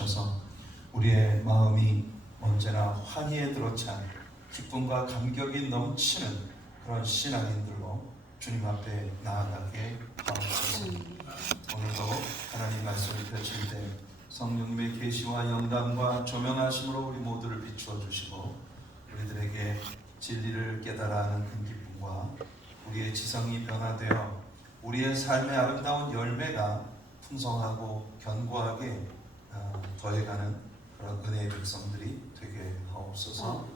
주셔서 우리의 마음이 언제나 환희에 들어찬 기쁨과 감격이 넘치는 그런 신앙인들로 주님 앞에 나아가게 하옵소서. 오늘도 하나님 말씀을 펼칠 때 성령님의 계시와 영감과 조명하심으로 우리 모두를 비추어 주시고 우리들에게 진리를 깨달아 하는 큰 기쁨과 우리의 지성이 변화되어 우리의 삶의 아름다운 열매가 풍성하고 견고하게 더해가는 그런 은혜의 백성들이 되게 하옵소서.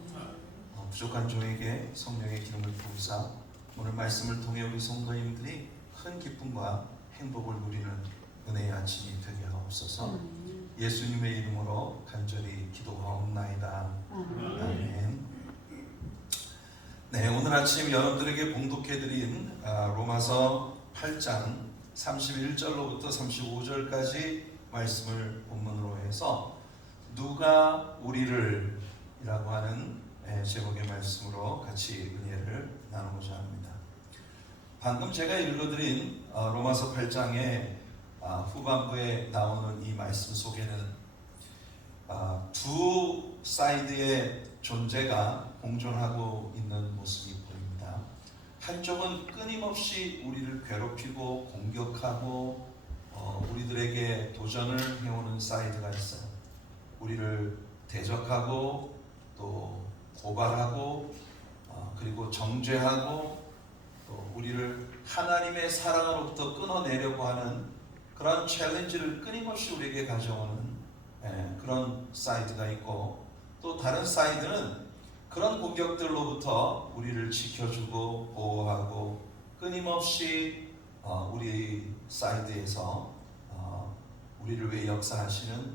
부족한 종에게 성령의 기름을 부으사 오늘 말씀을 통해 우리 성도님들이 큰 기쁨과 행복을 누리는 은혜의 아침이 되게 하옵소서. 예수님의 이름으로 간절히 기도하옵나이다. 아멘. 네, 오늘 아침 여러분들에게 봉독해드린 로마서 8장 31절로부터 35절까지 말씀을 본문으로 해서 누가 우리를 이라고 하는 제목의 말씀으로 같이 은혜를 나누고자 합니다. 방금 제가 읽어드린 로마서 8장의 후반부에 나오는 이 말씀 속에는 두 사이드의 존재가 공존하고 있는 모습이 보입니다. 한쪽은 끊임없이 우리를 괴롭히고 공격하고 우리들에게 도전을 해오는 사이드가 있어요. 우리를 대적하고 또 고발하고 그리고 정죄하고 또 우리를 하나님의 사랑으로부터 끊어내려고 하는 그런 챌린지를 끊임없이 우리에게 가져오는 그런 사이드가 있고, 또 다른 사이드는 그런 공격들로부터 우리를 지켜주고 보호하고 끊임없이 우리 사이드에서 우리를 위해 역사하시는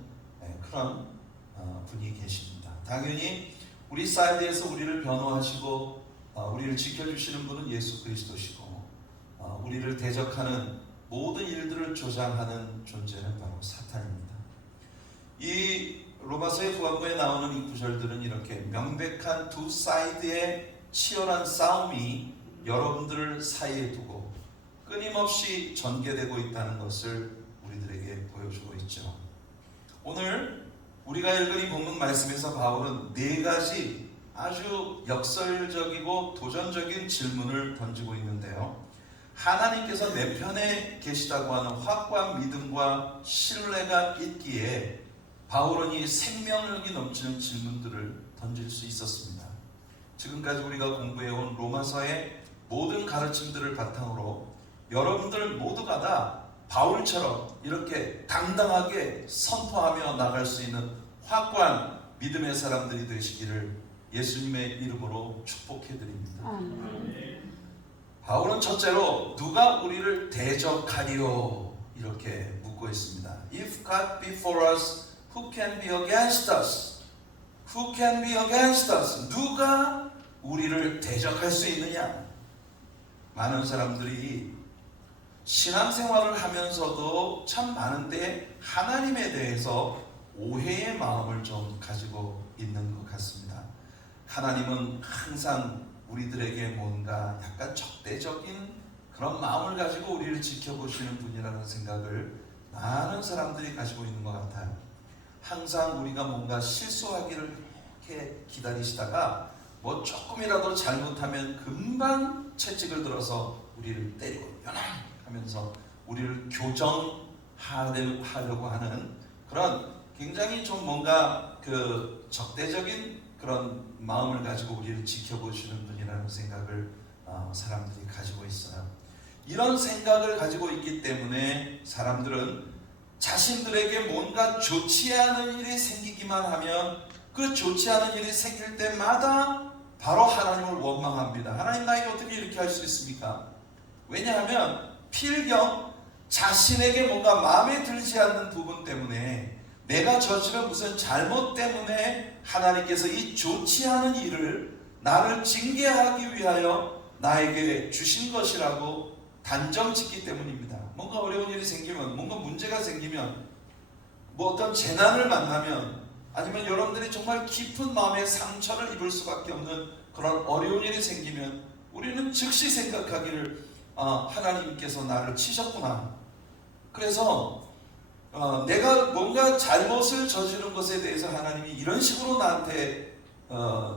그런 분이 계십니다. 당연히 우리 사이드에서 우리를 변호하시고 우리를 지켜주시는 분은 예수 그리스도시고, 우리를 대적하는 모든 일들을 조장하는 존재는 바로 사탄입니다. 이 로마서의 후반부에 나오는 이 구절들은 이렇게 명백한 두 사이드의 치열한 싸움이 여러분들을 사이에 두고 끊임없이 전개되고 있다는 것을 우리들에게 보여주고 있죠. 오늘 우리가 읽은 이 본문 말씀에서 바울은 네 가지 아주 역설적이고 도전적인 질문을 던지고 있는데요. 하나님께서 내 편에 계시다고 하는 확고한 믿음과 신뢰가 있기에 바울은 이 생명력이 넘치는 질문들을 던질 수 있었습니다. 지금까지 우리가 공부해온 로마서의 모든 가르침들을 바탕으로 여러분들 모두가 다 바울처럼 이렇게 당당하게 선포하며 나갈 수 있는 확고한 믿음의 사람들이 되시기를 예수님의 이름으로 축복해드립니다. 바울은 첫째로 누가 우리를 대적하리요 이렇게 묻고 있습니다. If God be for us, who can be against us? Who can be against us? 누가 우리를 대적할 수 있느냐? 많은 사람들이 신앙생활을 하면서도 참 많은데 하나님에 대해서 오해의 마음을 좀 가지고 있는 것 같습니다. 하나님은 항상 우리들에게 뭔가 약간 적대적인 그런 마음을 가지고 우리를 지켜보시는 분이라는 생각을 많은 사람들이 가지고 있는 것 같아요. 항상 우리가 뭔가 실수하기를 이렇게 기다리시다가 뭐 조금이라도 잘못하면 금방 채찍을 들어서 우리를 때리고 하면서 우리를 교정하려고 하는 그런 굉장히 좀 뭔가 그 적대적인 그런 마음을 가지고 우리를 지켜보시는 분이라는 생각을 사람들이 가지고 있어요. 이런 생각을 가지고 있기 때문에 사람들은 자신들에게 뭔가 좋지 않은 일이 생기기만 하면 그 좋지 않은 일이 생길 때마다 바로 하나님을 원망합니다. 하나님 나에게 어떻게 이렇게 할 수 있습니까? 왜냐하면 필경 자신에게 뭔가 마음에 들지 않는 부분 때문에 내가 저지른 무슨 잘못 때문에 하나님께서 이 좋지 않은 일을 나를 징계하기 위하여 나에게 주신 것이라고 단정짓기 때문입니다. 뭔가 어려운 일이 생기면, 뭔가 문제가 생기면, 뭐 어떤 재난을 만나면, 아니면 여러분들이 정말 깊은 마음의 상처를 입을 수밖에 없는 그런 어려운 일이 생기면 우리는 즉시 생각하기를 하나님께서 나를 치셨구나. 그래서 내가 뭔가 잘못을 저지른 것에 대해서 하나님이 이런 식으로 나한테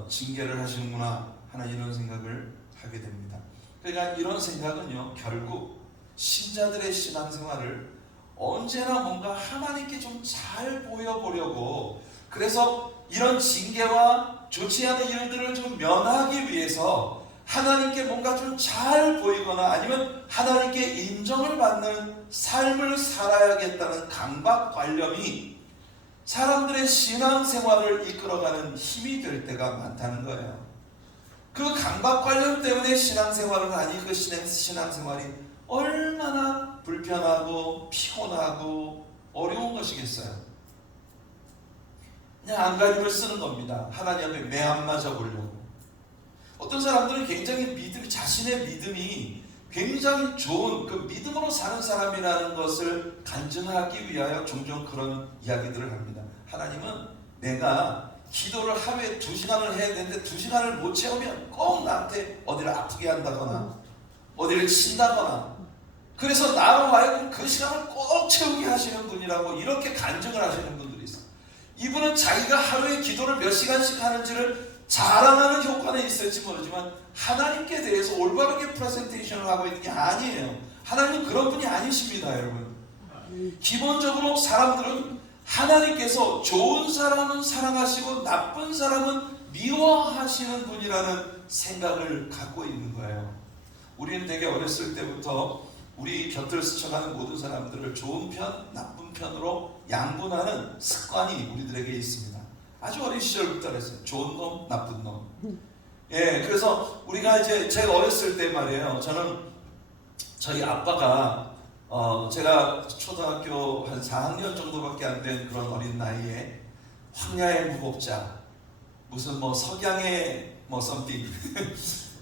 징계를 하시는구나 하는 이런 생각을 하게 됩니다. 그러니까 이런 생각은요, 결국 신자들의 신앙생활을 언제나 뭔가 하나님께 좀 잘 보여보려고, 그래서 이런 징계와 좋지 않은 일들을 좀 면하기 위해서 하나님께 뭔가 좀 잘 보이거나 아니면 하나님께 인정을 받는 삶을 살아야겠다는 강박관념이 사람들의 신앙생활을 이끌어가는 힘이 될 때가 많다는 거예요. 그 강박관념 때문에 신앙생활을 하니 그 신앙생활이 얼마나 불편하고 피곤하고 어려운 것이겠어요. 그냥 안간힘을 쓰는 겁니다. 하나님 앞에 매 안 맞아 보려고. 어떤 사람들은 굉장히 자신의 믿음이 굉장히 좋은 그 믿음으로 사는 사람이라는 것을 간증하기 위하여 종종 그런 이야기들을 합니다. 하나님은 내가 기도를 하루에 2시간을 해야 되는데 2시간을 못 채우면 꼭 나한테 어디를 아프게 한다거나 어디를 친다거나, 그래서 나로 하여금 그 시간을 꼭 채우게 하시는 분이라고 이렇게 간증을 하시는 분들이 있어요. 이분은 자기가 하루에 기도를 몇 시간씩 하는지를 자랑하는 효과는 있을지 모르지만 하나님께 대해서 올바르게 프레젠테이션을 하고 있는 게 아니에요. 하나님은 그런 분이 아니십니다, 여러분. 기본적으로 사람들은 하나님께서 좋은 사람은 사랑하시고 나쁜 사람은 미워하시는 분이라는 생각을 갖고 있는 거예요. 우리는 되게 어렸을 때부터 우리 곁을 스쳐가는 모든 사람들을 좋은 편, 나쁜 편으로 양분하는 습관이 우리들에게 있습니다. 아주 어린 시절부터 그랬어요. 좋은 놈, 나쁜 놈. 예, 그래서 우리가 이제 제가 어렸을 때 말이에요. 저는 저희 아빠가 제가 초등학교 한 4학년 정도밖에 안 된 그런 어린 나이에 황야의 무법자, 무슨 뭐 석양의 뭐 썸띵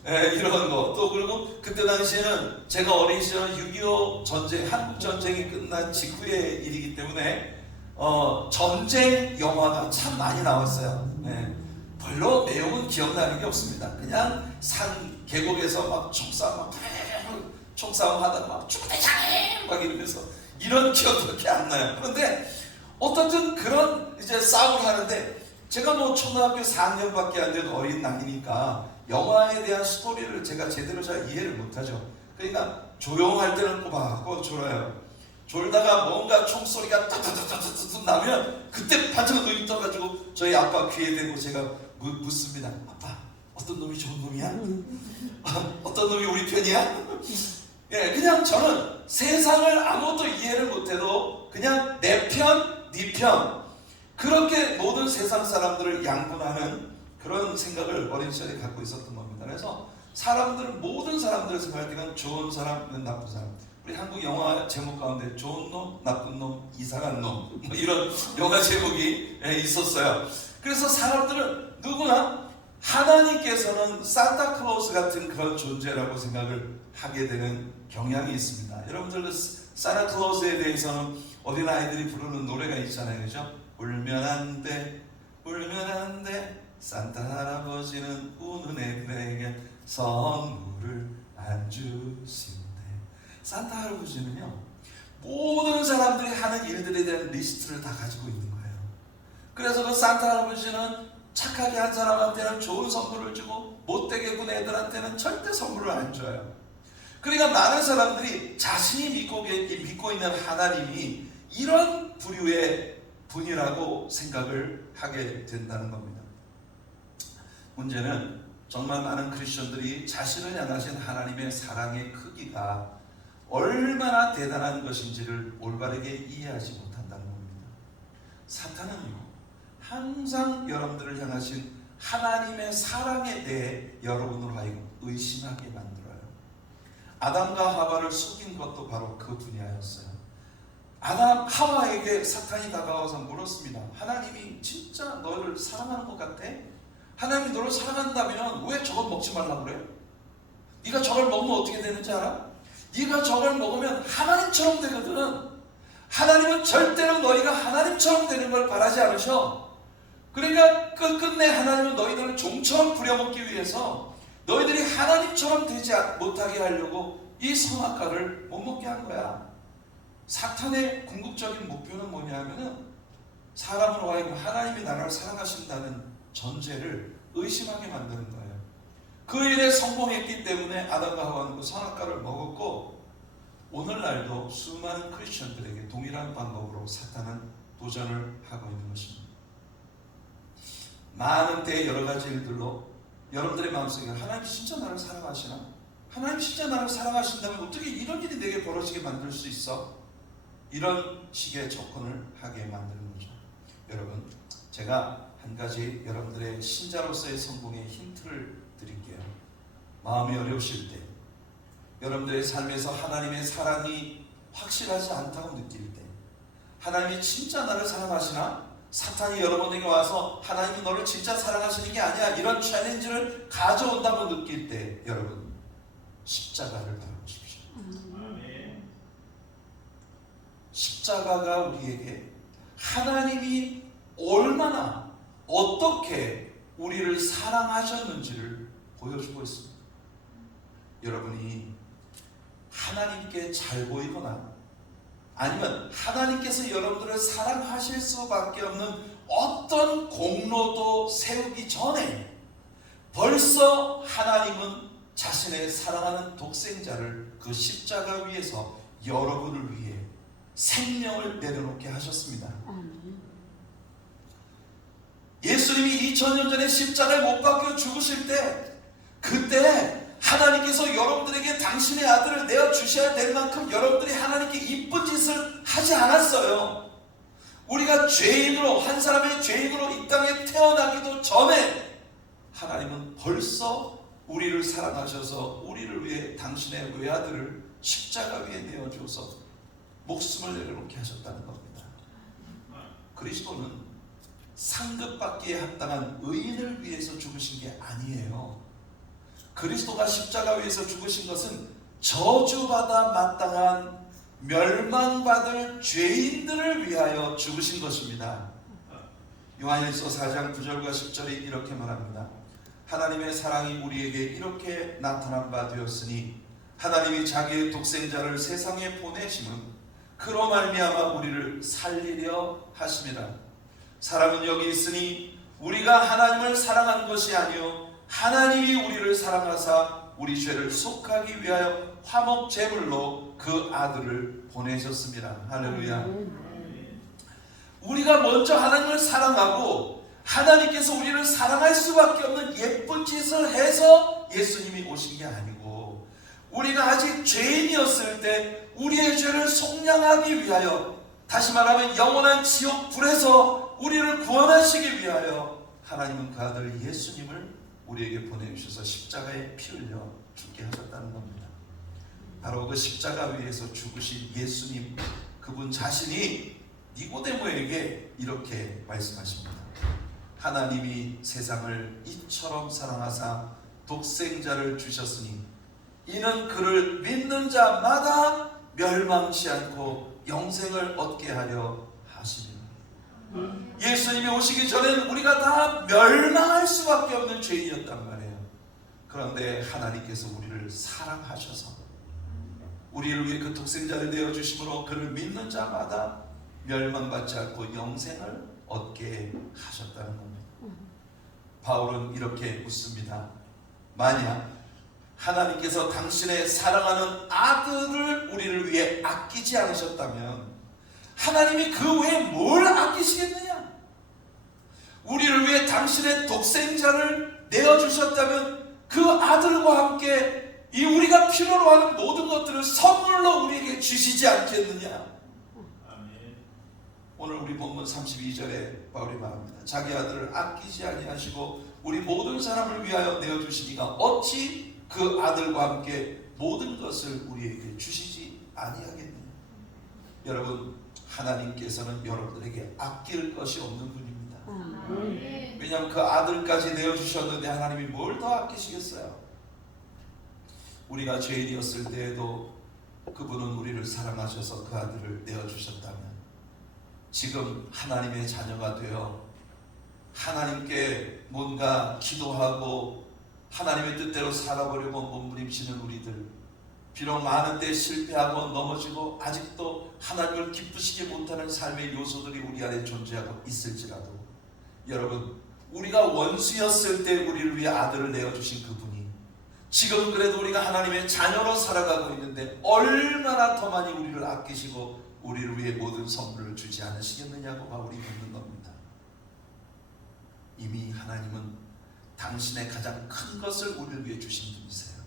예, 이런 거, 또 그리고 그때 당시에는 제가 어린 시절은 6.25 전쟁, 한국 전쟁이 끝난 직후의 일이기 때문에 전쟁 영화가 참 많이 나왔어요. 예, 별로 내용은 기억나는 게 없습니다. 그냥 산 계곡에서 막 총싸움 하다가 막 죽대장해 막 이러면서 이런 기억밖에 안 나요. 그런데 어떻든 그런 이제 싸움을 하는데 제가 뭐 초등학교 4학년밖에 안 된 어린 나이니까 영화에 대한 스토리를 제가 제대로 잘 이해를 못하죠. 그러니까 조용할 때는 꼬박꼬박 졸아요. 졸다가 뭔가 총소리가 따따따따따 나면 그때 반짝 눈이 떠가지고 저희 아빠 귀에 대고 제가 묻습니다. 아빠, 어떤 놈이 좋은 놈이야? 어떤 놈이 우리 편이야? 예, 그냥 저는 세상을 아무것도 이해를 못해도 그냥 내 편, 네 편, 그렇게 모든 세상 사람들을 양분하는 그런 생각을 어린 시절에 갖고 있었던 겁니다. 그래서 모든 사람들을 생각할 때는 좋은 사람, 나쁜 사람. 우리 한국 영화 제목 가운데 좋은 놈, 나쁜 놈, 이상한 놈, 뭐 이런 영화 제목이 있었어요. 그래서 사람들은 누구나 하나님께서는 산타클로스 같은 그런 존재라고 생각을 하게 되는 경향이 있습니다. 여러분들 그 산타클로스에 대해서는 어린아이들이 부르는 노래가 있잖아요, 그죠? 울면 안 돼, 울면 안 돼, 산타 할아버지는 우는 애들에게 선물을 안 주신대. 산타 할아버지는요, 모든 사람들이 하는 일들에 대한 리스트를 다 가지고 있는 거예요. 그래서 그 산타 할아버지는 착하게 한 사람한테는 좋은 선물을 주고 못되게 군 애들한테는 절대 선물을 안 줘요. 그러니까 많은 사람들이 자신이 믿고 있는 하나님이 이런 부류의 분이라고 생각을 하게 된다는 겁니다. 문제는 정말 많은 크리스천들이 자신을 향하신 하나님의 사랑의 크기가 얼마나 대단한 것인지를 올바르게 이해하지 못한다는 겁니다. 사탄은요, 항상 여러분들을 향하신 하나님의 사랑에 대해 여러분으로 하여금 의심하게 만들어요. 아담과 하와를 속인 것도 바로 그 분야였어요. 하와에게 사탄이 다가와서 물었습니다. 하나님이 진짜 너를 사랑하는 것 같아? 하나님이 너를 사랑한다면 왜 저걸 먹지 말라고 그래? 네가 저걸 먹으면 어떻게 되는지 알아? 네가 저걸 먹으면 하나님처럼 되거든. 하나님은 절대로 너희가 하나님처럼 되는 걸 바라지 않으셔. 그러니까 끝끝내 하나님은 너희들을 종처럼 부려먹기 위해서 너희들이 하나님처럼 되지 못하게 하려고 이 선악과를 못 먹게 한 거야. 사탄의 궁극적인 목표는 뭐냐면은 사람으로 하여금 하나님이 나라를 사랑하신다는 전제를 의심하게 만드는 거예요. 그 일에 성공했기 때문에 아담과 하와는 그 선악과를 먹었고, 오늘날도 수많은 크리스천들에게 동일한 방법으로 사탄은 도전을 하고 있는 것입니다. 많은 때의 여러 가지 일들로 여러분들의 마음속에 하나님 진짜 나를 사랑하시나? 하나님 진짜 나를 사랑하신다면 어떻게 이런 일이 내게 벌어지게 만들 수 있어? 이런 식의 접근을 하게 만드는 거죠. 여러분, 제가 한 가지 여러분들의 신자로서의 성공의 힌트를 드릴게요. 마음이 어려우실 때, 여러분들의 삶에서 하나님의 사랑이 확실하지 않다고 느낄 때, 하나님이 진짜 나를 사랑하시나? 사탄이 여러분에게 와서 하나님이 너를 진짜 사랑하시는 게 아니야, 이런 챌린지를 가져온다고 느낄 때, 여러분 십자가를 바라보십시오. 십자가가 우리에게 하나님이 얼마나 어떻게 우리를 사랑하셨는지를 보여주고 있습니다. 여러분이 하나님께 잘 보이거나 아니면 하나님께서 여러분들을 사랑하실 수밖에 없는 어떤 공로도 세우기 전에 벌써 하나님은 자신의 사랑하는 독생자를 그 십자가 위에서 여러분을 위해 생명을 내려놓게 하셨습니다. 예수님이 2000년 전에 십자가에 못 박혀 죽으실 때, 그때 하나님께서 여러분들에게 당신의 아들을 내어주셔야 될 만큼 여러분들이 하나님께 이쁜 짓을 하지 않았어요. 우리가 죄인으로, 한 사람의 죄인으로 이 땅에 태어나기도 전에 하나님은 벌써 우리를 사랑하셔서 우리를 위해 당신의 외아들을 십자가 위에 내어주어서 목숨을 내려놓게 하셨다는 겁니다. 그리스도는 상급받기에 합당한 의인을 위해서 죽으신 게 아니에요. 그리스도가 십자가 위에서 죽으신 것은 저주받아 마땅한 멸망받을 죄인들을 위하여 죽으신 것입니다. 요한일서 4장 9절과 10절이 이렇게 말합니다. 하나님의 사랑이 우리에게 이렇게 나타난 바 되었으니 하나님이 자기의 독생자를 세상에 보내심은 그로 말미암아 우리를 살리려 하심이라. 사람은 여기 있으니 우리가 하나님을 사랑한 것이 아니요 하나님이 우리를 사랑하사 우리 죄를 속하기 위하여 화목 제물로 그 아들을 보내셨습니다. 할렐루야. 우리가 먼저 하나님을 사랑하고 하나님께서 우리를 사랑할 수밖에 없는 예쁜 짓을 해서 예수님이 오신 게 아니고, 우리가 아직 죄인이었을 때 우리의 죄를 속량하기 위하여, 다시 말하면 영원한 지옥 불에서 우리를 구원하시기 위하여 하나님은 그 아들 예수님을 우리에게 보내주셔서 십자가에 피 흘려 죽게 하셨다는 겁니다. 바로 그 십자가 위에서 죽으신 예수님, 그분 자신이 니고데모에게 이렇게 말씀하십니다. 하나님이 세상을 이처럼 사랑하사 독생자를 주셨으니 이는 그를 믿는 자마다 멸망치 않고 영생을 얻게 하려 하시리라. 예수님이 오시기 전에는 우리가 다 멸망할 수밖에 없는 죄인이었단 말이에요. 그런데 하나님께서 우리를 사랑하셔서 우리를 위해 그 독생자를 내어주심으로 그를 믿는 자마다 멸망받지 않고 영생을 얻게 하셨다는 겁니다. 바울은 이렇게 묻습니다. 만약 하나님께서 당신의 사랑하는 아들을 우리를 위해 아끼지 않으셨다면 하나님이 그 외에 뭘 아끼시겠느냐? 우리를 위해 당신의 독생자를 내어주셨다면 그 아들과 함께 이 우리가 필요로 하는 모든 것들을 선물로 우리에게 주시지 않겠느냐? 오늘 우리 본문 32절에 바울이 말합니다. 자기 아들을 아끼지 아니하시고 우리 모든 사람을 위하여 내어주시니가 어찌 그 아들과 함께 모든 것을 우리에게 주시지 아니하겠느냐? 여러분, 하나님께서는 여러분들에게 아낄 것이 없는 분입니다. 왜냐하면 그 아들까지 내어주셨는데 하나님이 뭘 더 아끼시겠어요? 우리가 죄인이었을 때에도 그분은 우리를 사랑하셔서 그 아들을 내어주셨다면 지금 하나님의 자녀가 되어 하나님께 뭔가 기도하고 하나님의 뜻대로 살아보려고 몸부림치는 우리들, 비록 많은 때 실패하고 넘어지고 아직도 하나님을 기쁘시게 못하는 삶의 요소들이 우리 안에 존재하고 있을지라도, 여러분, 우리가 원수였을 때 우리를 위해 아들을 내어주신 그분이 지금 그래도 우리가 하나님의 자녀로 살아가고 있는데 얼마나 더 많이 우리를 아끼시고 우리를 위해 모든 선물을 주지 않으시겠느냐고가 우리 묻는 겁니다. 이미 하나님은 당신의 가장 큰 것을 우리를 위해 주신 분이세요.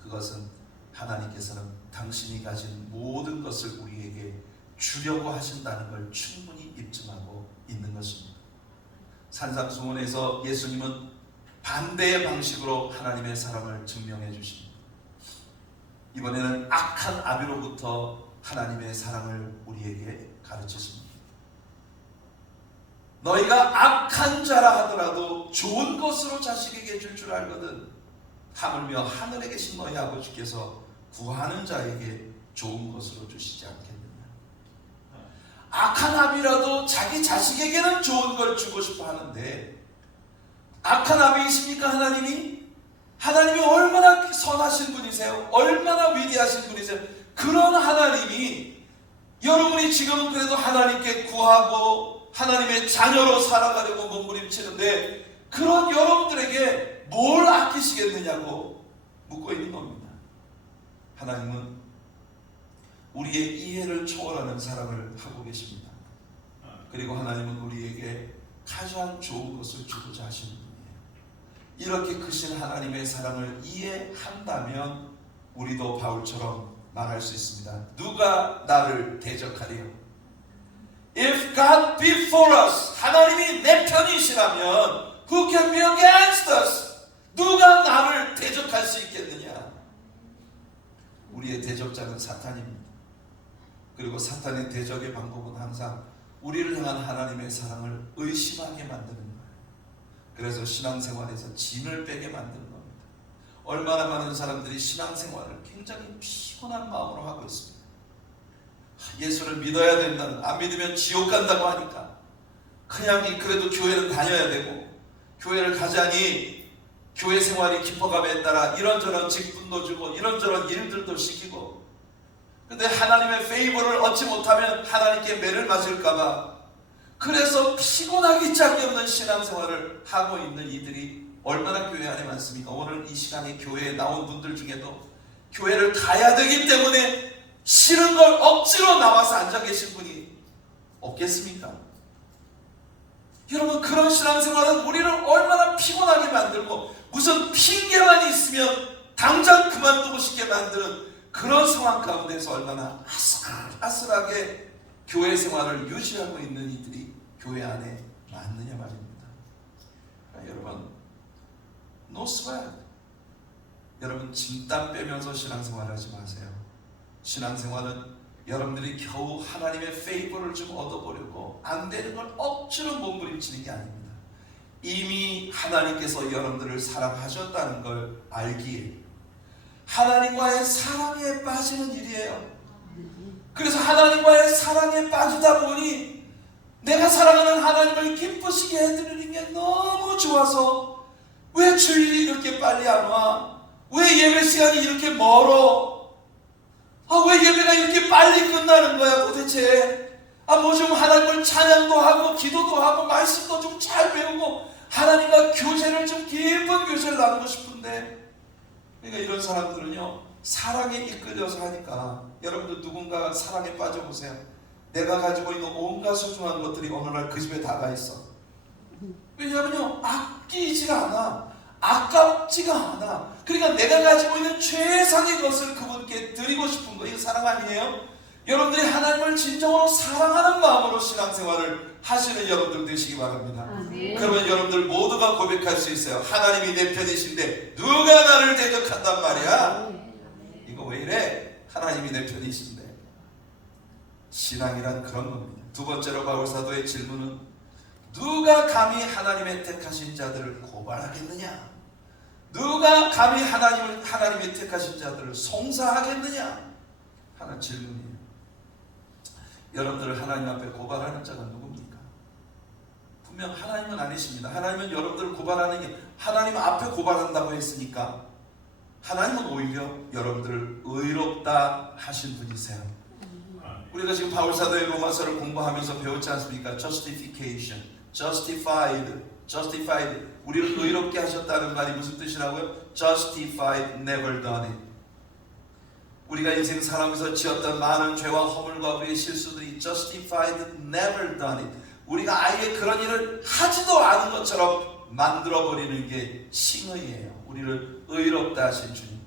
그것은 하나님께서는 당신이 가진 모든 것을 우리에게 주려고 하신다는 걸 충분히 입증하고 있는 것입니다. 산상수훈에서 예수님은 반대의 방식으로 하나님의 사랑을 증명해 주십니다. 이번에는 악한 아비로부터 하나님의 사랑을 우리에게 가르치십니다. 너희가 악한 자라 하더라도 좋은 것으로 자식에게 줄 줄 알거든 하물며 하늘에 계신 너희 아버지께서 구하는 자에게 좋은 것으로 주시지 않겠느냐. 악한 아비라도 자기 자식에게는 좋은 걸 주고 싶어 하는데, 악한 아비이십니까 하나님이? 하나님이 얼마나 선하신 분이세요? 얼마나 위대하신 분이세요? 그런 하나님이 여러분이 지금은 그래도 하나님께 구하고 하나님의 자녀로 살아가려고 몸부림치는데 그런 여러분들에게 뭘 아끼시겠느냐고 묻고 있는 겁니다. 하나님은 우리의 이해를 초월하는 사랑을 하고 계십니다. 그리고 하나님은 우리에게 가장 좋은 것을 주고자 하시는 분이에요. 이렇게 크신 하나님의 사랑을 이해한다면 우리도 바울처럼 말할 수 있습니다. 누가 나를 대적하리요? If God be for us, 하나님이 내 편이시라면 Who can be against us? 누가 나를 대적할 수 있겠느냐? 우리의 대적자는 사탄입니다. 그리고 사탄의 대적의 방법은 항상 우리를 향한 하나님의 사랑을 의심하게 만드는 거예요. 그래서 신앙생활에서 진을 빼게 만드는 겁니다. 얼마나 많은 사람들이 신앙생활을 굉장히 피곤한 마음으로 하고 있습니다. 예수를 믿어야 된다는, 안 믿으면 지옥 간다고 하니까 그냥 그래도 교회는 다녀야 되고, 교회를 가자니 교회 생활이 깊어감에 따라 이런저런 직분도 주고 이런저런 일들도 시키고, 근데 하나님의 페이버를 얻지 못하면 하나님께 매를 맞을까봐 그래서 피곤하기 짝이 없는 신앙생활을 하고 있는 이들이 얼마나 교회 안에 많습니까? 오늘 이 시간에 교회에 나온 분들 중에도 교회를 가야 되기 때문에 싫은 걸 억지로 나와서 앉아 계신 분이 없겠습니까? 여러분, 그런 신앙생활은 우리를 얼마나 피곤하게 만들고 무슨 핑계만 있으면 당장 그만두고 싶게 만드는 그런 상황 가운데서 얼마나 아슬아슬하게 교회 생활을 유지하고 있는 이들이 교회 안에 많느냐 말입니다. 여러분, no sweat. 여러분, 진땀 빼면서 신앙생활을 하지 마세요. 신앙생활은 여러분들이 겨우 하나님의 페이버를 좀 얻어보려고 안 되는 걸 억지로 몸부림치는 게 아닙니다. 이미 하나님께서 여러분들을 사랑하셨다는 걸 알기에 하나님과의 사랑에 빠지는 일이에요. 그래서 하나님과의 사랑에 빠지다 보니 내가 사랑하는 하나님을 기쁘시게 해드리는 게 너무 좋아서 왜 주일이 이렇게 빨리 안 와? 왜 예배 시간이 이렇게 멀어? 왜 예배가 이렇게 빨리 끝나는 거야 도대체? 뭐 좀 하나님을 찬양도 하고 기도도 하고 말씀도 좀 잘 배우고 하나님과 교제를 좀 깊은 교제를 나누고 싶은데, 그러니까 이런 사람들은요 사랑에 이끌려서 하니까, 여러분들 누군가 사랑에 빠져보세요. 내가 가지고 있는 온갖 소중한 것들이 어느 날 그 집에 다가 있어. 왜냐하면요 아끼지가 않아, 아깝지가 않아. 그러니까 내가 가지고 있는 최상의 것을 그분께 드리고 싶은 거, 이거 사랑 아니에요? 여러분들이 하나님을 진정으로 사랑하는 마음으로 신앙생활을 하시는 여러분들 되시기 바랍니다. 그러면 여러분들 모두가 고백할 수 있어요. 하나님이 내 편이신데 누가 나를 대적한단 말이야? 이거 왜 이래? 하나님이 내 편이신데. 신앙이란 그런 겁니다. 두 번째로 바울 사도의 질문은 누가 감히 하나님의 택하신 자들을 고발하겠느냐? 누가 감히 하나님의 택하신 자들을 송사하겠느냐? 하는 질문이에요. 여러분들을 하나님 앞에 고발하는 자가 누굽니까? 분명 하나님은 아니십니다. 하나님은 여러분들을 고발하는 게 하나님 앞에 고발한다고 했으니까 하나님은 오히려 여러분들을 의롭다 하신 분이세요. 우리가 지금 바울사도의 로마서를 공부하면서 배웠지 않습니까? Justification, justified. 우리를 의롭게 하셨다는 말이 무슨 뜻이라고요? Justified, never done it. 우리가 인생 살아가면서 지었던 많은 죄와 허물과 우리의 실수들이 justified, never done it. 우리가 아예 그런 일을 하지도 않은 것처럼 만들어버리는 게 칭의예요. 우리를 의롭다 하신 주님.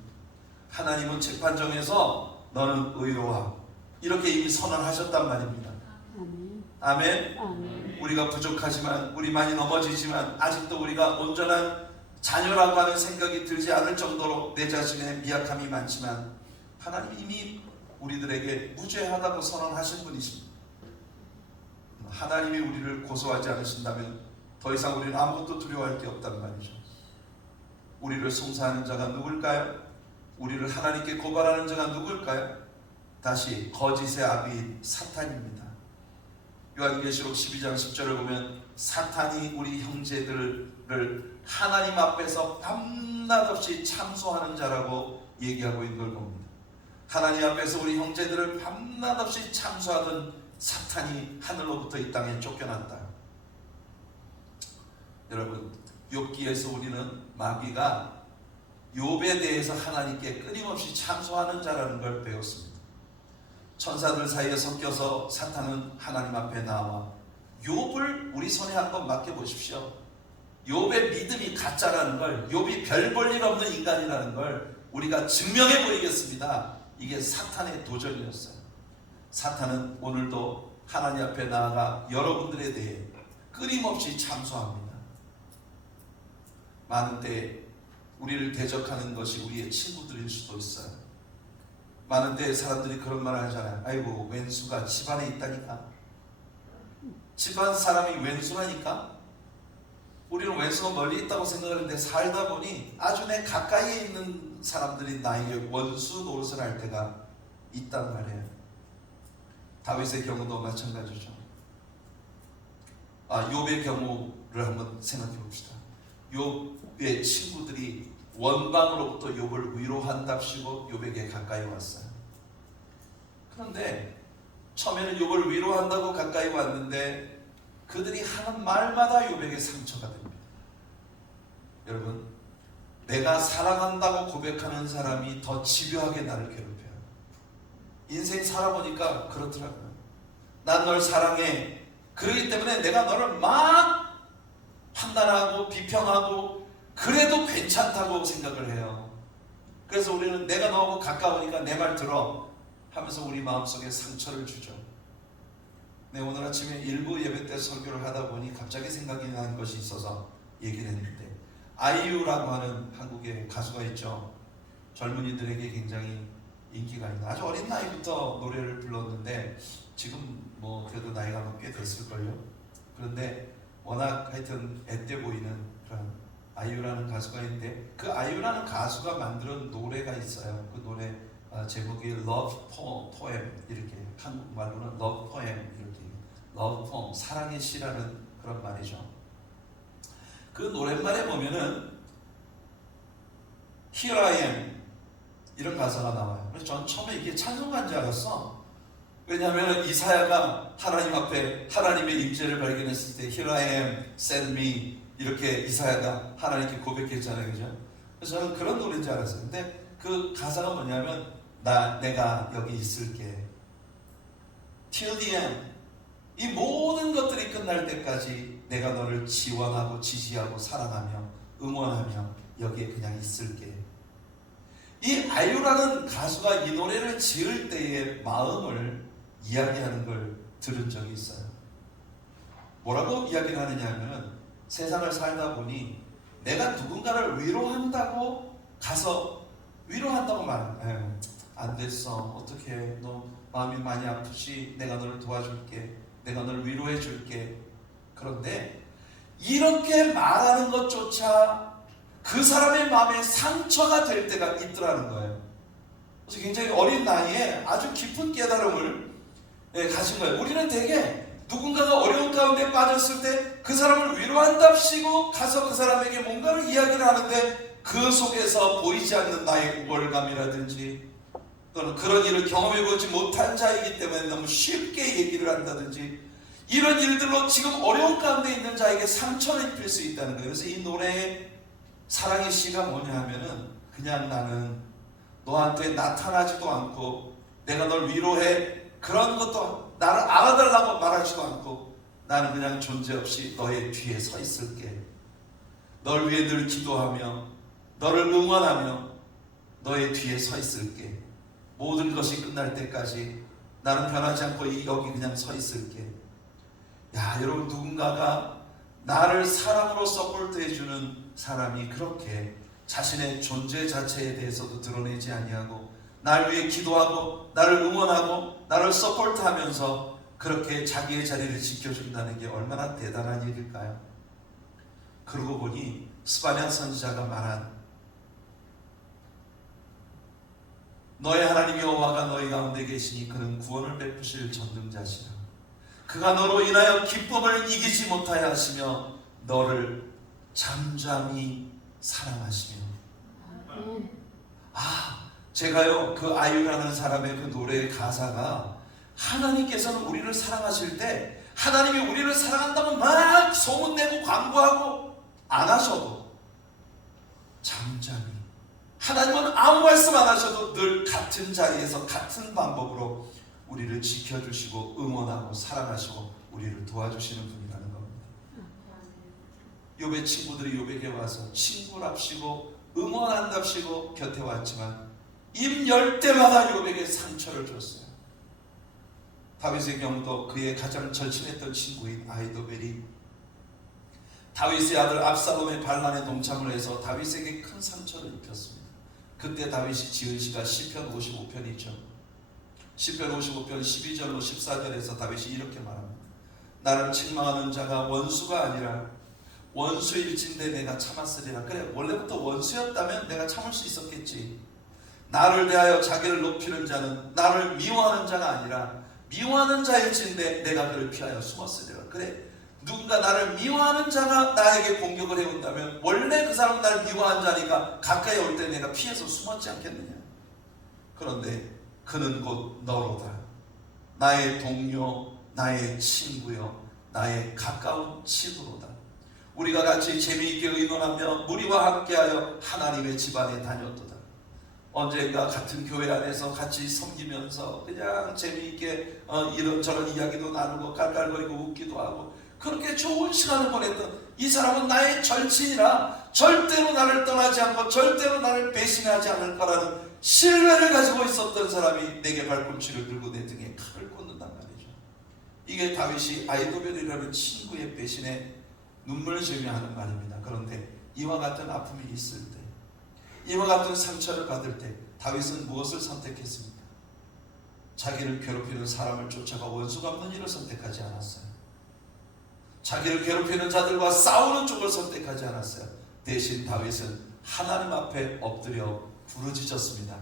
하나님은 재판정에서 너는 의로워, 이렇게 이미 선언하셨단 말입니다. 아멘. 아멘. 우리가 부족하지만, 우리 많이 넘어지지만 아직도 우리가 온전한 자녀라고 하는 생각이 들지 않을 정도로 내 자신의 미약함이 많지만 하나님 이미 우리들에게 무죄하다고 선언하신 분이십니다. 하나님이 우리를 고소하지 않으신다면 더 이상 우리는 아무것도 두려워할 게 없단 말이죠. 우리를 송사하는 자가 누굴까요? 우리를 하나님께 고발하는 자가 누굴까요? 다시 거짓의 아비인 사탄입니다. 요한계시록 12장 10절을 보면 사탄이 우리 형제들을 하나님 앞에서 밤낮 없이 참소하는 자라고 얘기하고 있는 걸 봅니다. 하나님 앞에서 우리 형제들을 밤낮 없이 참소하던 사탄이 하늘로부터 이 땅에 쫓겨났다. 여러분, 욥기에서 우리는 마귀가 욥에 대해서 하나님께 끊임없이 참소하는 자라는 걸 배웠습니다. 천사들 사이에 섞여서 사탄은 하나님 앞에 나와 욥을 우리 손에 한번 맡겨보십시오. 욥의 믿음이 가짜라는 걸, 욥이 별 볼 일 없는 인간이라는 걸 우리가 증명해 보이겠습니다. 이게 사탄의 도전이었어요. 사탄은 오늘도 하나님 앞에 나아가 여러분들에 대해 끊임없이 참소합니다. 많은 때 우리를 대적하는 것이 우리의 친구들일 수도 있어요. 많은 때 사람들이 그런 말을 하잖아요. 아이고, 왼수가 집안에 있다니까. 집안 사람이 왼수라니까. 우리는 왼수가 멀리 있다고 생각하는데 살다 보니 아주 내 가까이에 있는 사람들이 나에게 원수 노릇을 할 때가 있단 말이에요. 다윗의 경우도 마찬가지죠. 욥의 경우를 한번 생각해 봅시다. 욥의 친구들이 원방으로부터 욥을 위로한답시고 욥에게 가까이 왔어요. 그런데 처음에는 욥을 위로한다고 가까이 왔는데 그들이 하는 말마다 욥에게 상처가 됩니다. 여러분, 내가 사랑한다고 고백하는 사람이 더 집요하게 나를 괴롭혀요. 인생 살아보니까 그렇더라고요. 난 널 사랑해. 그렇기 때문에 내가 너를 막 판단하고 비평하고 그래도 괜찮다고 생각을 해요. 그래서 우리는 내가 너하고 가까우니까 내 말 들어 하면서 우리 마음속에 상처를 주죠. 네, 오늘 아침에 일부 예배 때 설교를 하다 보니 갑자기 생각이 난 것이 있어서 얘기를 했는데, 아이유라고 하는 한국의 가수가 있죠. 젊은이들에게 굉장히 인기가 있는, 아주 어린 나이부터 노래를 불렀는데 지금 뭐 그래도 나이가 꽤 됐을걸요. 그런데 워낙 하여튼 앳돼 보이는 그런 아이유라는 가수가 있는데, 그 아이유라는 가수가 만든 노래가 있어요. 그 노래 제목이 Love Poem, 이렇게 한국말로는 Love Poem, 이렇게 Love Poem, 사랑의 시라는 그런 말이죠. 그 노랫말에 보면은 Here I am 이런 가사가 나와요. 그래서 전 처음에 이게 찬송가인 줄 알았어. 왜냐하면 이사야가 하나님 앞에 하나님의 임재를 발견했을 때 Here I am, send me, 이렇게 이사야가 하나님께 고백했잖아요, 그죠? 그래서 저는 그런 노래인 줄 알았어요. 근데 그 가사가 뭐냐면 내가 여기 있을게. Till the end. 이 모든 것들이 끝날 때까지 내가 너를 지원하고 지지하고 사랑하며 응원하며 여기에 그냥 있을게. 이 아이유라는 가수가 이 노래를 지을 때의 마음을 이야기하는 걸 들은 적이 있어요. 뭐라고 이야기를 하느냐 하면, 세상을 살다 보니 내가 누군가를 위로한다고 가서 위로한다고 말해. 안 됐어. 어떻게, 너 마음이 많이 아프지? 내가 너를 도와줄게. 내가 너를 위로해 줄게. 그런데 이렇게 말하는 것조차 그 사람의 마음에 상처가 될 때가 있더라는 거예요. 그래서 굉장히 어린 나이에 아주 깊은 깨달음을 가진 거예요. 우리는 되게 누군가가 어려운 가운데 빠졌을 때 그 사람을 위로한답시고 가서 그 사람에게 뭔가를 이야기를 하는데 그 속에서 보이지 않는 나의 우월감이라든지 또는 그런 일을 경험해보지 못한 자이기 때문에 너무 쉽게 얘기를 한다든지 이런 일들로 지금 어려운 가운데 있는 자에게 상처를 입힐 수 있다는 거예요. 그래서 이 노래의 사랑의 시가 뭐냐 하면은 그냥 나는 너한테 나타나지도 않고 내가 널 위로해 그런 것도 나를 알아달라고 말하지도 않고 나는 그냥 존재 없이 너의 뒤에 서 있을게. 널 위해 늘 기도하며 너를 응원하며 너의 뒤에 서 있을게. 모든 것이 끝날 때까지 나는 변하지 않고 여기 그냥 서 있을게. 야, 여러분, 누군가가 나를 사랑으로 서포트해주는 사람이 그렇게 자신의 존재 자체에 대해서도 드러내지 아니하고 날 위해 기도하고 나를 응원하고 나를 서포트하면서 그렇게 자기의 자리를 지켜준다는 게 얼마나 대단한 일일까요? 그러고 보니 스바냐 선지자가 말한 너의 하나님 여호와가 너희 가운데 계시니 그는 구원을 베푸실 전능자시라. 그가 너로 인하여 기쁨을 이기지 못하여 하시며 너를 잠잠히 사랑하시며. 제가요 그 아유라는 사람의 그 노래의 가사가 하나님께서는 우리를 사랑하실 때 하나님이 우리를 사랑한다면 막 소문내고 광고하고 안 하셔도 잠잠히 하나님은 아무 말씀 안 하셔도 늘 같은 자리에서 같은 방법으로 우리를 지켜주시고 응원하고 사랑하시고 우리를 도와주시는 분이라는 겁니다. 욥의 친구들이 욥에게 와서 친구랍시고 응원한답시고 곁에 왔지만 입 열 때마다 욥에게 상처를 줬어요. 다윗의 경우도 그의 가장 절친했던 친구인 아히도벨이 다윗의 아들 압살롬의 반란에 동참을 해서 다윗에게 큰 상처를 입혔습니다. 그때 다윗이 지은 시가 시편 55편이죠. 시편 55편 12절로 14절에서 다윗이 이렇게 말합니다. 나를 책망하는 자가 원수가 아니라 원수일진데 내가 참았으리라. 그래, 원래부터 원수였다면 내가 참을 수 있었겠지. 나를 대하여 자기를 높이는 자는 나를 미워하는 자가 아니라 미워하는 자일진데 내가 그를 피하여 숨었으리라. 그래, 누군가 나를 미워하는 자가 나에게 공격을 해온다면 원래 그 사람은 나를 미워하는 자니까 가까이 올 때 내가 피해서 숨었지 않겠느냐. 그런데 그는 곧 너로다. 나의 동료, 나의 친구요, 나의 가까운 친구로다. 우리가 같이 재미있게 의논하며 무리와 함께하여 하나님의 집안에 다녔도다. 언젠가 같은 교회 안에서 같이 섬기면서 그냥 재미있게 이런저런 이야기도 나누고 깔깔거리고 웃기도 하고 그렇게 좋은 시간을 보냈던 이 사람은 나의 절친이라 절대로 나를 떠나지 않고 절대로 나를 배신하지 않을 거라는 신뢰를 가지고 있었던 사람이 내게 발꿈치를 들고 내 등에 칼을 꽂는단 말이죠. 이게 다윗이 아히도벨이라는 친구의 배신에 눈물을 지으며 하는 말입니다. 그런데 이와 같은 아픔이 있을 때, 이와 같은 상처를 받을 때 다윗은 무엇을 선택했습니까? 자기를 괴롭히는 사람을 쫓아가 원수 갚는 일을 선택하지 않았어요. 자기를 괴롭히는 자들과 싸우는 쪽을 선택하지 않았어요. 대신 다윗은 하나님 앞에 엎드려 부르짖었습니다.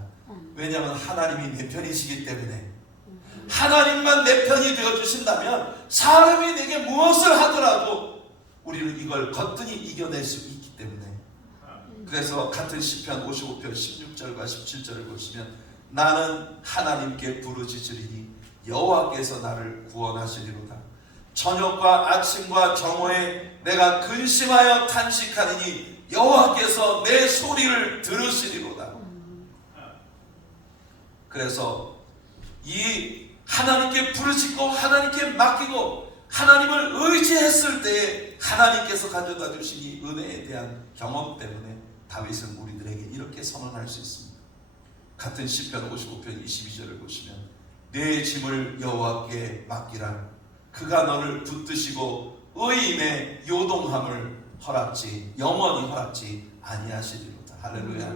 왜냐하면 하나님이 내 편이시기 때문에. 하나님만 내 편이 되어주신다면 사람이 내게 무엇을 하더라도 우리는 이걸 거뜬히 이겨낼 수 있기 때문에. 그래서 같은 시편 55편 16절과 17절을 보시면 나는 하나님께 부르짖으리니 여호와께서 나를 구원하시리로다. 저녁과 아침과 정오에 내가 근심하여 탄식하느니 여호와께서 내 소리를 들으시리로다. 그래서 이 하나님께 부르짖고 하나님께 맡기고 하나님을 의지했을 때 하나님께서 가져다 주신 이 은혜에 대한 경험 때문에 다윗은 우리들에게 이렇게 선언할 수 있습니다. 같은 시편 55편 22절을 보시면 내 짐을 여호와께 맡기라. 그가 너를 붙드시고 의인의 요동함을 허락지 영원히 허락지 아니하시리로다. 할렐루야.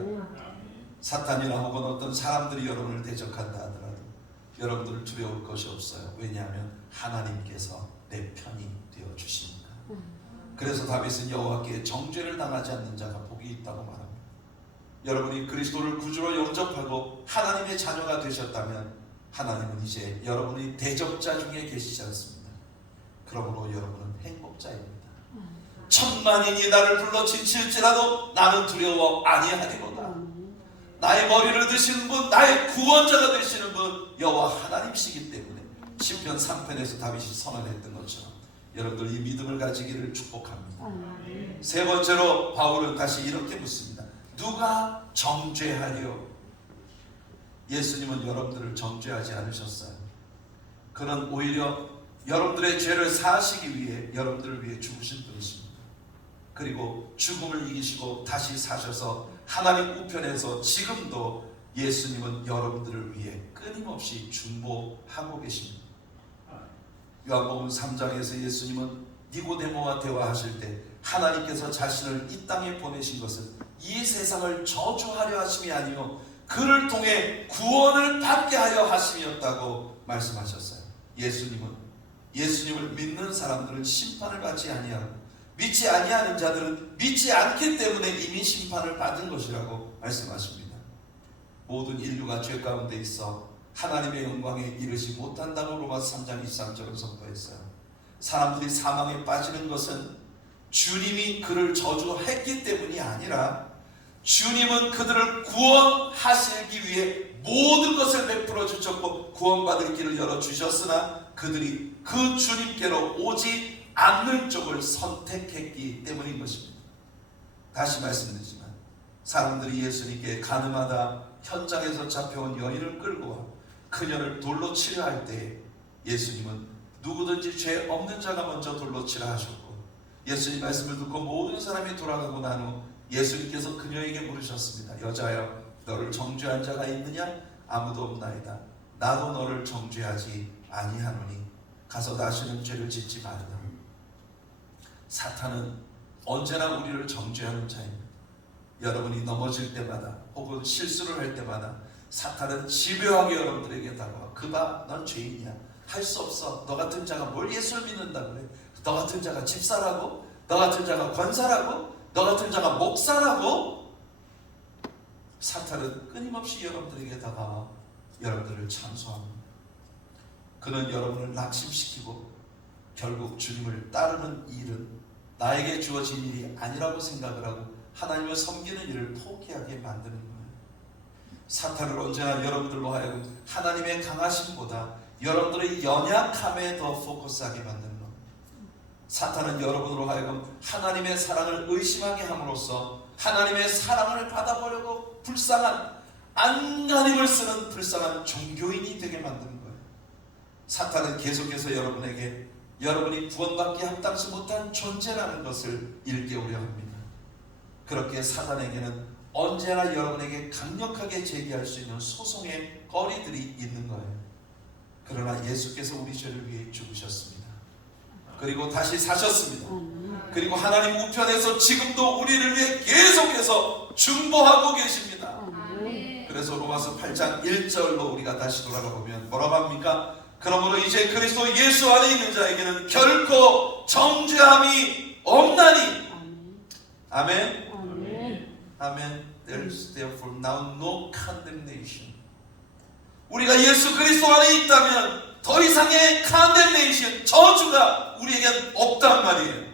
사탄이나 혹은 어떤 사람들이 여러분을 대적한다 하더라도 여러분들 두려울 것이 없어요. 왜냐하면 하나님께서 내 편이 되어 주시니까. 그래서 다윗은 여호와께 정죄를 당하지 않는 자가 복이 있다고 말합니다. 여러분이 그리스도를 구주로 영접하고 하나님의 자녀가 되셨다면 하나님은 이제 여러분의 대적자 중에 계시지 않습니다. 그러므로 여러분은 행복자입니다. 천만인이 나를 불러 진칠지라도 나는 두려워 아니하리로다. 나의 머리를 드시는 분, 나의 구원자가 되시는 분 여호와 하나님이시기 때문에 시편 3편에서 다윗이 선언했던 것처럼 여러분들 이 믿음을 가지기를 축복합니다. 세 번째로 바울은 다시 이렇게 묻습니다. 누가 정죄하리요? 예수님은 여러분들을 정죄하지 않으셨어요. 그는 오히려 여러분들의 죄를 사하시기 위해 여러분들을 위해 죽으신 분이십니다. 그리고 죽음을 이기시고 다시 사셔서 하나님 우편에서 지금도 예수님은 여러분들을 위해 끊임없이 중보하고 계십니다. 요한복음 3장에서 예수님은 니고데모와 대화하실 때 하나님께서 자신을 이 땅에 보내신 것은 이 세상을 저주하려 하심이 아니요 그를 통해 구원을 받게 하려 하심이었다고 말씀하셨어요. 예수님을 믿는 사람들은 심판을 받지 아니하고 믿지 아니하는 자들은 믿지 않기 때문에 이미 심판을 받은 것이라고 말씀하십니다. 모든 인류가 죄 가운데 있어 하나님의 영광에 이르지 못한다고 로마서 3장 23절을 선포했어요. 사람들이 사망에 빠지는 것은 주님이 그를 저주했기 때문이 아니라 주님은 그들을 구원하시기 위해 모든 것을 베풀어 주셨고 구원받을 길을 열어주셨으나 그들이 그 주님께로 오지 않는 쪽을 선택했기 때문인 것입니다. 다시 말씀드리지만 사람들이 예수님께 가늠하다 현장에서 잡혀온 여인을 끌고 와 그녀를 돌로 치려 할 때 예수님은 누구든지 죄 없는 자가 먼저 돌로 치라 하셨고 예수님 말씀을 듣고 모든 사람이 돌아가고 난 후 예수님께서 그녀에게 물으셨습니다. 여자여 너를 정죄한 자가 있느냐? 아무도 없나이다. 나도 너를 정죄하지 아니하노니 가서 다시는 죄를 짓지 말라. 사탄은 언제나 우리를 정죄하는 자입니다. 여러분이 넘어질 때마다 혹은 실수를 할 때마다 사탄은 집요하게 여러분들에게 다가와 그봐 넌 죄인이야. 할 수 없어. 너 같은 자가 뭘 예수를 믿는다 그래. 너 같은 자가 집사라고? 너 같은 자가 권사라고? 너 같은 자가 목사라고? 사탄은 끊임없이 여러분들에게 다가와 여러분들을 참소합니다. 그는 여러분을 낙심시키고 결국 주님을 따르는 일은 나에게 주어진 일이 아니라고 생각을 하고 하나님을 섬기는 일을 포기하게 만드는 거예요. 사탄을 언제나 여러분들로 하여금 하나님의 강하심보다 여러분들의 연약함에 더 포커스하게 만드는 겁니다. 사탄은 여러분으로 하여금 하나님의 사랑을 의심하게 함으로써 하나님의 사랑을 받아보려고 불쌍한 안간힘을 쓰는 불쌍한 종교인이 되게 만드는 거예요. 사탄은 계속해서 여러분에게 여러분이 구원받기 합당치 못한 존재라는 것을 일깨우려 합니다. 그렇게 사탄에게는 언제나 여러분에게 강력하게 제기할 수 있는 소송의 거리들이 있는 거예요. 그러나 예수께서 우리 죄를 위해 죽으셨습니다. 그리고 다시 사셨습니다. 그리고 하나님 우편에서 지금도 우리를 위해 계속해서 중보하고 계십니다. 그래서 로마서 8장 1절로 우리가 다시 돌아가 보면 뭐라고 합니까? 그러므로 이제 그리스도 예수 안에 있는 자에게는 결코 정죄함이 없나니. 아멘. 아멘. There's therefore now no condemnation. 우리가 예수 그리스도 안에 있다면 더 이상의 condemnation, 저주가 우리에게 없단 말이에요.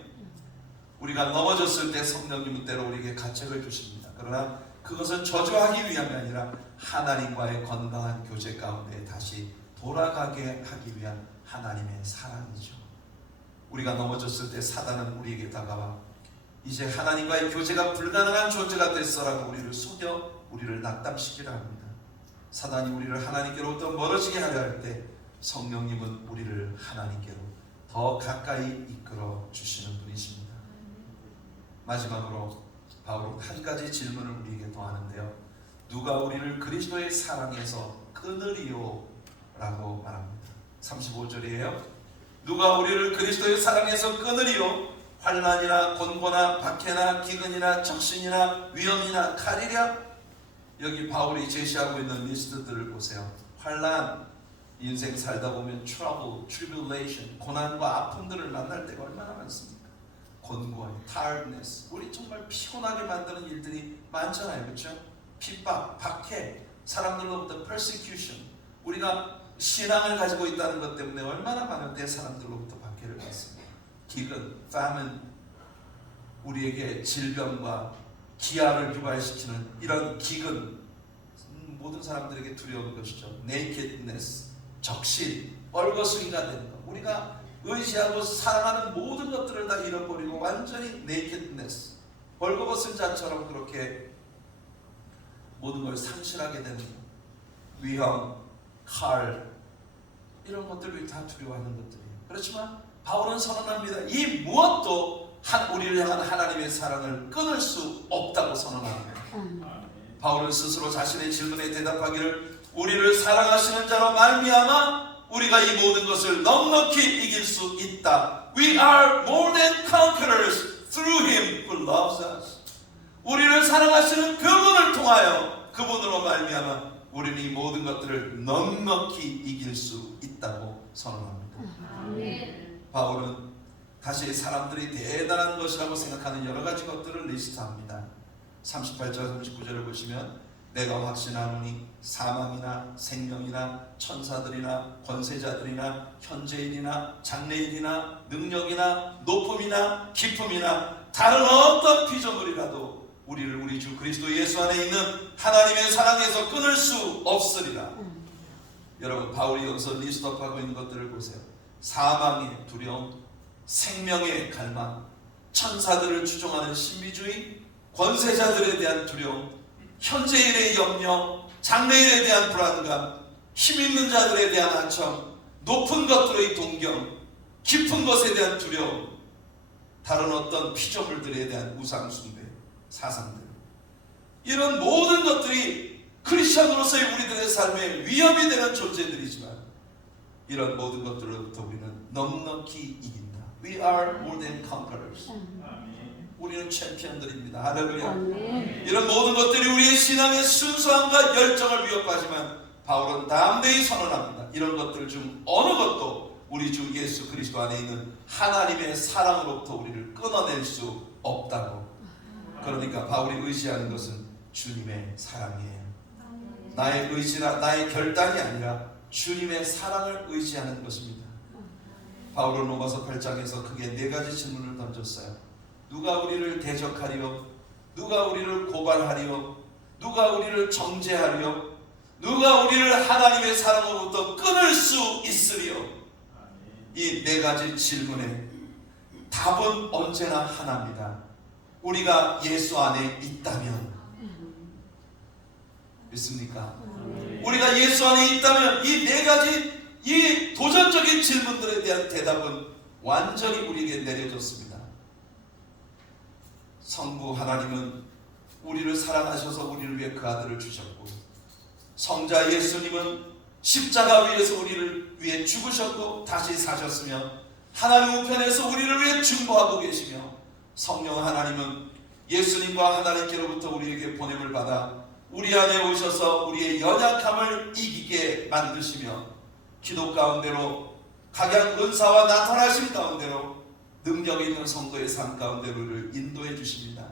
우리가 넘어졌을 때 성령님은 때로 우리에게 가책을 주십니다. 그러나 그것은 저주하기 위함이 아니라 하나님과의 건강한 교제 가운데 다시 돌아가게 하기 위한 하나님의 사랑이죠. 우리가 넘어졌을 때 사단은 우리에게 다가와 이제 하나님과의 교제가 불가능한 존재가 됐어라고 우리를 속여 우리를 낙담시키려 합니다. 사단이 우리를 하나님께로부터 멀어지게 하려 할 때 성령님은 우리를 하나님께로 더 가까이 이끌어 주시는 분이십니다. 마지막으로 바울은 한 가지 질문을 우리에게 더하는데요. 누가 우리를 그리스도의 사랑에서 끊으리요? 라고 말합니다. 35절이에요. 누가 우리를 그리스도의 사랑에서 끊으리요? 환난이나 곤고나 박해나 기근이나 적신이나 위험이나 칼이랴? 여기 바울이 제시하고 있는 리스트들을 보세요. 환난, 인생 살다 보면 trouble, tribulation, 고난과 아픔들을 만날 때가 얼마나 많습니까? 곤고한, tiredness, 우리 정말 피곤하게 만드는 일들이 많잖아요. 그렇죠? 핍박, 박해, 사람들로부터 persecution, 우리가 신앙을 가지고 있다는 것 때문에 얼마나 많은데 사람들로부터 박해를 받습니다. 기근, famine, 우리에게 질병과 기아를 유발시키는 이런 기근, 모든 사람들에게 두려운 것이죠. nakedness, 적신, 뻘거숭이가 되는 것. 우리가 의지하고 사랑하는 모든 것들을 다 잃어버리고 완전히 nakedness, 벌거벗은 자처럼 그렇게 모든 걸 상실하게 되는 것. 위험, 칼, 이런 것들을 다 두려워하는 것들이에요. 그렇지만 바울은 선언합니다. 이 무엇도 우리를 향한 하나님의 사랑을 끊을 수 없다고 선언합니다. 바울은 스스로 자신의 질문에 대답하기를 우리를 사랑하시는 자로 말미암아 우리가 이 모든 것을 넉넉히 이길 수 있다. We are more than conquerors through Him who loves us. 우리를 사랑하시는 그분을 통하여, 그분으로 말미암아 우리는 이 모든 것들을 넉넉히 이길 수 있다고 선언합니다. 바울은 다시 사람들이 대단한 것이라고 생각하는 여러 가지 것들을 리스트합니다. 38절 39절을 보시면 내가 확신하노니 사망이나 생명이나 천사들이나 권세자들이나 현재인이나 장래인이나 능력이나 높음이나 깊음이나 다른 어떤 피조물이라도 우리를 우리 주 그리스도 예수 안에 있는 하나님의 사랑에서 끊을 수 없으리라. 여러분, 바울이 여기서 리스트업하고 있는 것들을 보세요. 사망의 두려움, 생명의 갈망, 천사들을 추종하는 신비주의, 권세자들에 대한 두려움, 현재일의 염려, 장래일에 대한 불안감, 힘있는 자들에 대한 한청, 높은 것들의 동경, 깊은 것에 대한 두려움, 다른 어떤 피조물들에 대한 우상 숭배, 사상들, 이런 모든 것들이 크리스천으로서의 우리들의 삶에 위협이 되는 존재들이지만 이런 모든 것들로부터 우리는 넉넉히 이긴다. We are more than conquerors. 우리는 챔피언들입니다. 할렐루야. 이런 모든 것들이 우리의 신앙의 순수함과 열정을 위협하지만 바울은 담대히 선언합니다. 이런 것들 중 어느 것도 우리 주 예수 그리스도 안에 있는 하나님의 사랑으로부터 우리를 끊어낼 수 없다고. 그러니까 바울이 의지하는 것은 주님의 사랑이에요. 나의 의지나 나의 결단이 아니라 주님의 사랑을 의지하는 것입니다. 바울은 로마서 8장에서 크게 네 가지 질문을 던졌어요. 누가 우리를 대적하리요? 누가 우리를 고발하리요? 누가 우리를 정죄하리요? 누가 우리를 하나님의 사랑으로부터 끊을 수 있으리요? 이 네 가지 질문에 답은 언제나 하나입니다. 우리가 예수 안에 있다면. 믿습니까? 우리가 예수 안에 있다면 이 네 가지, 이 도전적인 질문들에 대한 대답은 완전히 우리에게 내려졌습니다. 성부 하나님은 우리를 사랑하셔서 우리를 위해 그 아들을 주셨고, 성자 예수님은 십자가 위에서 우리를 위해 죽으셨고 다시 사셨으며 하나님 우편에서 우리를 위해 중보하고 계시며, 성령 하나님은 예수님과 하나님께로부터 우리에게 보냄을 받아 우리 안에 오셔서 우리의 연약함을 이기게 만드시며 기도 가운데로 각양 은사와 나타나심 가운데로 능력 있는 성도의 삶 가운데로 우리를 인도해 주십니다.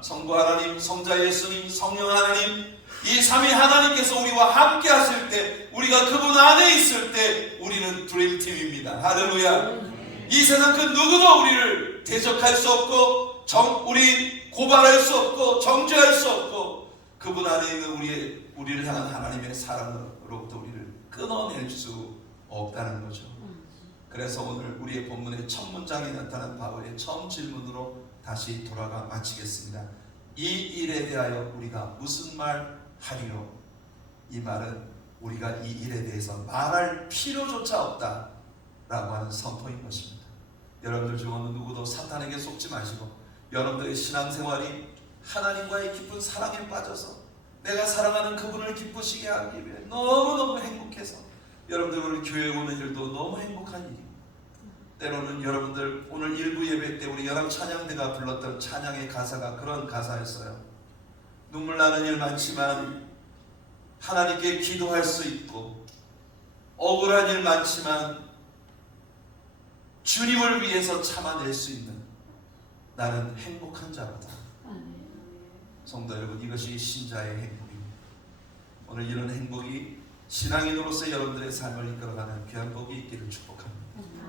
성부 하나님, 성자 예수님, 성령 하나님, 이 삼위 하나님께서 우리와 함께 하실 때, 우리가 그분 안에 있을 때 우리는 드림팀입니다. 할렐루야. 이 세상 그 누구도 우리를 대적할 수 없고 우리 고발할 수 없고 정죄할 수 없고, 그분 안에 있는 우리를 향한 하나님의 사랑으로부터 우리를 끊어낼 수 없다는 거죠. 그래서 오늘 우리의 본문의 첫 문장에 나타난 바울의 처음 질문으로 다시 돌아가 마치겠습니다. 이 일에 대하여 우리가 무슨 말 하리요? 이 말은 우리가 이 일에 대해서 말할 필요조차 없다라고 하는 선포인 것입니다. 여러분들 중 어느 누구도 사탄에게 속지 마시고, 여러분들의 신앙생활이 하나님과의 깊은 사랑에 빠져서 내가 사랑하는 그분을 기쁘시게 하기 위해 너무너무 행복해서 여러분들 오늘 교회에 오는 일도 너무 행복한 일입니다. 때로는 여러분들 오늘 일부 예배 때 우리 연합 찬양대가 불렀던 찬양의 가사가 그런 가사였어요. 눈물 나는 일 많지만 하나님께 기도할 수 있고, 억울한 일 많지만 주님을 위해서 참아낼 수 있는 나는 행복한 자로다. 성도 여러분, 이것이 신자의 행복입니다. 오늘 이런 행복이 신앙인으로서 여러분들의 삶을 이끌어가는 귀한 복이 있기를 축복합니다.